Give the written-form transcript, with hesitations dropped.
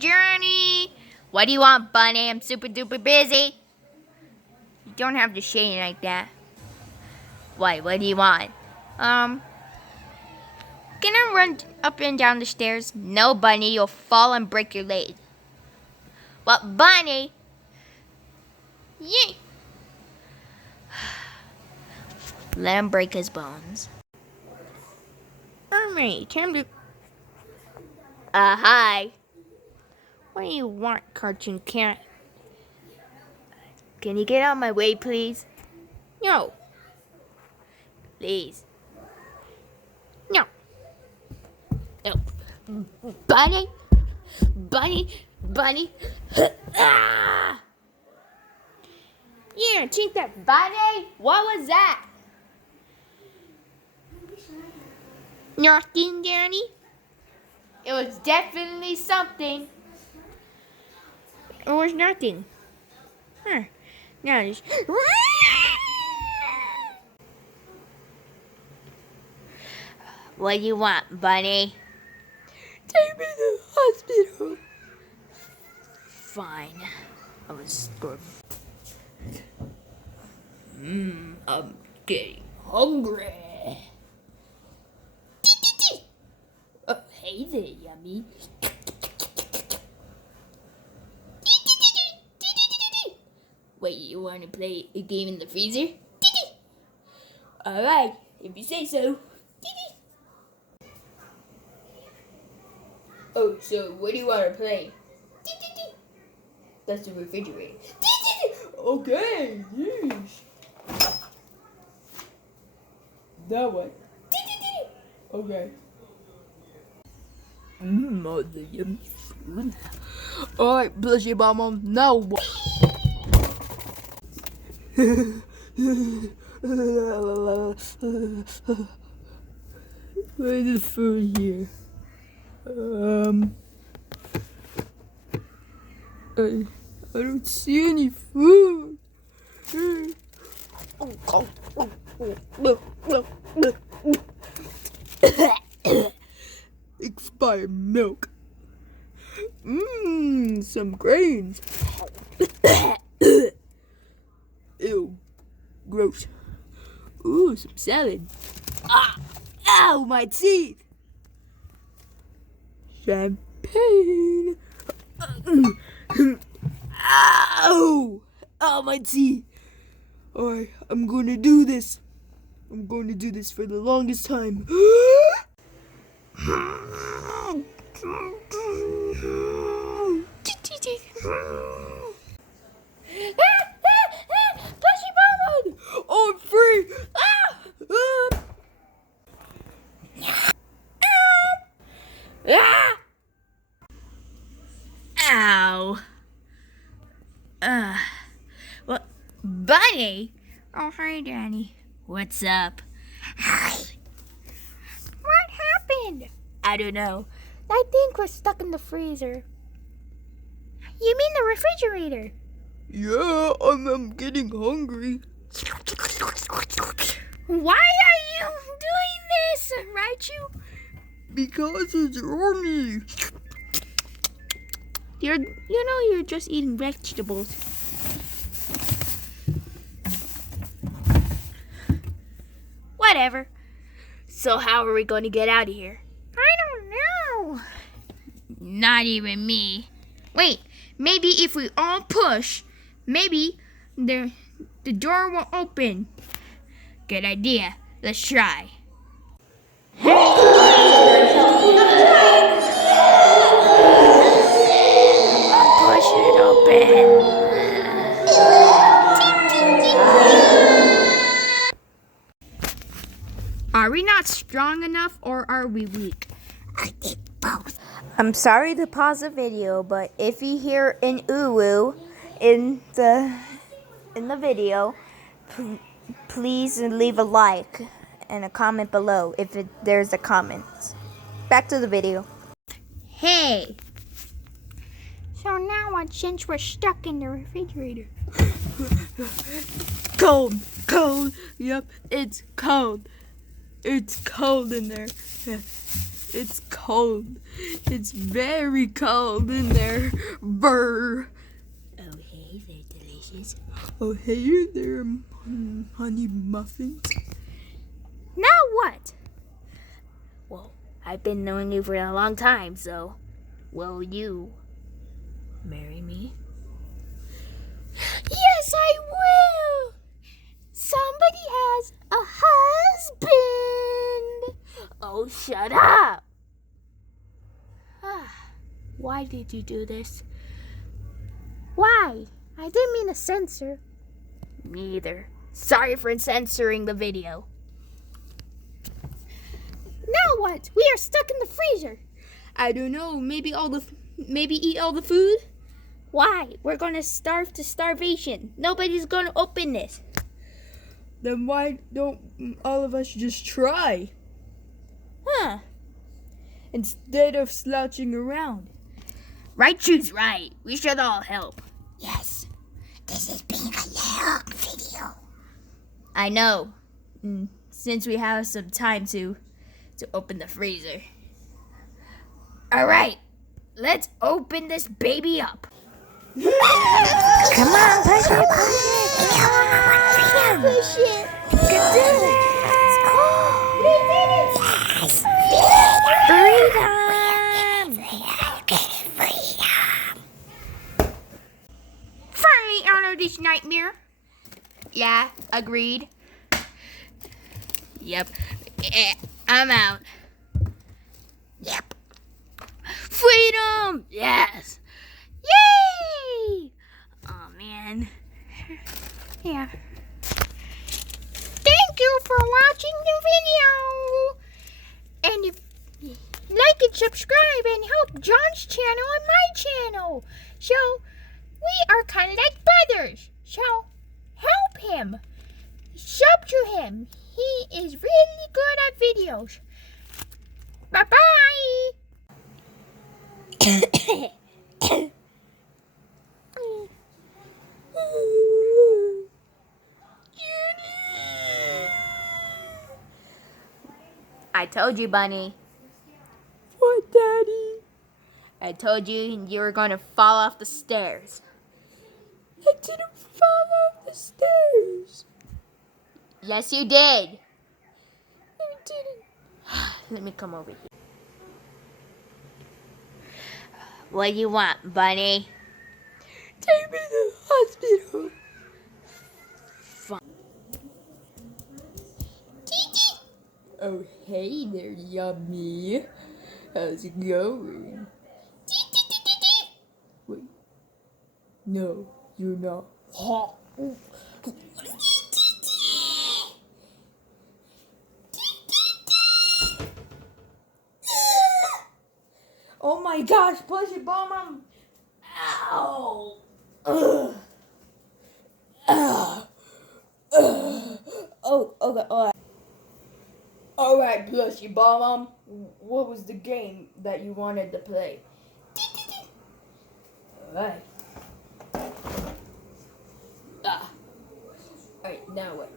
Journey. What do you want, Bunny? I'm super duper busy. You don't have to shade it like that. What do you want? Can I run up and down the stairs? No, Bunny, you'll fall and break your leg. Well, Bunny. Yeah. Let him break his bones. Alright, time to... hi. What do you want, Cartoon Cat? Can you get out of my way, please? No. Please. No. No. Bunny? Bunny? Ah! Yeah, take that, Bunny! What was that? Nothing, Danny? It was definitely something. It was nothing. Huh. Now just... What do you want, Bunny? Take me to the hospital. Fine. I was good. I'm getting hungry. Oh, hey there, Yummy. Wait, you want to play a game in the freezer? Alright, if you say so. Oh, so what do you want to play? That's the refrigerator. Okay, yes. That one. Okay. Mother yummy food. Alright, bless you, Mama. Now what? Where's the food here? I don't see any food. Expired milk. Some grains. Ew, gross. Ooh, some salad. Ow, my teeth. Champagne. Ow! Ow, my teeth. Alright, I'm gonna do this. I'm going to do this for the longest time. I'm free! Ow. Well, Bunny? Oh, hi, Danny. What's up? Hi. What happened? I don't know. I think we're stuck in the freezer. You mean the refrigerator? Yeah, I'm getting hungry. Why are you doing this, Raichu? Because it's yummy. You're just eating vegetables. Whatever. So how are we going to get out of here? I don't know. Not even me. Wait, maybe if we all push, maybe the door will open. Good idea. Let's try. Push it open. Are we not strong enough or are we weak? I think both. I'm sorry to pause the video, but if you hear an ooh in the video, please leave a like and a comment below if there's a comment. Back to the video. Hey. So now what, since we're stuck in the refrigerator? Cold. Yep, it's cold. It's cold in there. It's cold. It's very cold in there. Brr. Oh, hey, they're delicious. Oh, hey there, honey muffins. Now what? Well, I've been knowing you for a long time, so will you marry me? Yes, I will! Somebody has a husband! Oh, shut up! Why did you do this? Why? I didn't mean to censor. Me either. Sorry for censoring the video. Now what? We are stuck in the freezer. I don't know. Maybe eat all the food. Why? We're gonna starve to starvation. Nobody's gonna open this. Then why don't all of us just try? Huh? Instead of slouching around. Right, choose right. We should all help. Yes, this is being a long video. I know. Since we have some time to open the freezer. All right, let's open this baby up. Come on, push it, push it. You can do it. We did it. Freedom. Finally out of this nightmare. Yeah, agreed. Yep, I'm out. Yep. Freedom! Yes! Yay! Oh man. Yeah. Thank you for watching the video. And if you like and subscribe and help John's channel and my channel. So we are kind of like brothers. So help him. Sub to him. He is really good at videos. Bye-bye. I told you, Bunny. What, Daddy? I told you you were going to fall off the stairs. I didn't fall off the stairs. Yes, you did. I didn't. Let me come over here. What do you want, Bunny? Take me to the hospital. Oh, hey there, Yummy. How's it going? Wait. No, you're not. Oh my gosh, Plushy Bomb! Ow! Ugh. Oh, okay, alright. Alright, Plushy Bomb, what was the game that you wanted to play? Alright. Alright, now what?